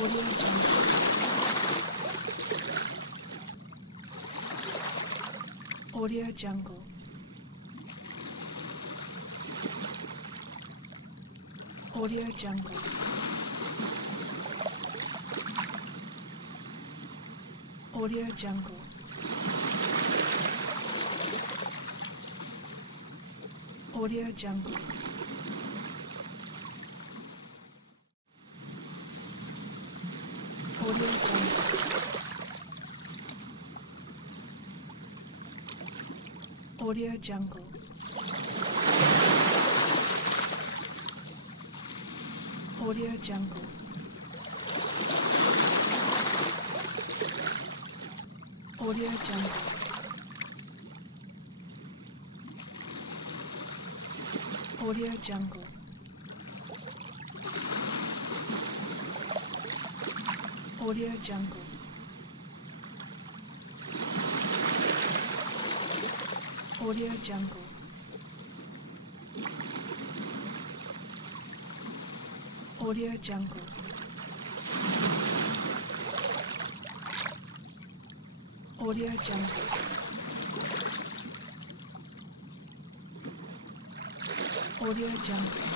Audio Jungle. Audio Jungle. Audio Jungle. Audio Jungle. Audio Jungle. Audio Jungle. Audio Jungle. Audio Jungle. Audio Jungle. Audio Jungle. Audio Jungle. Audio Jungle. Audio Jungle. Audio Jungle. Audio Jungle.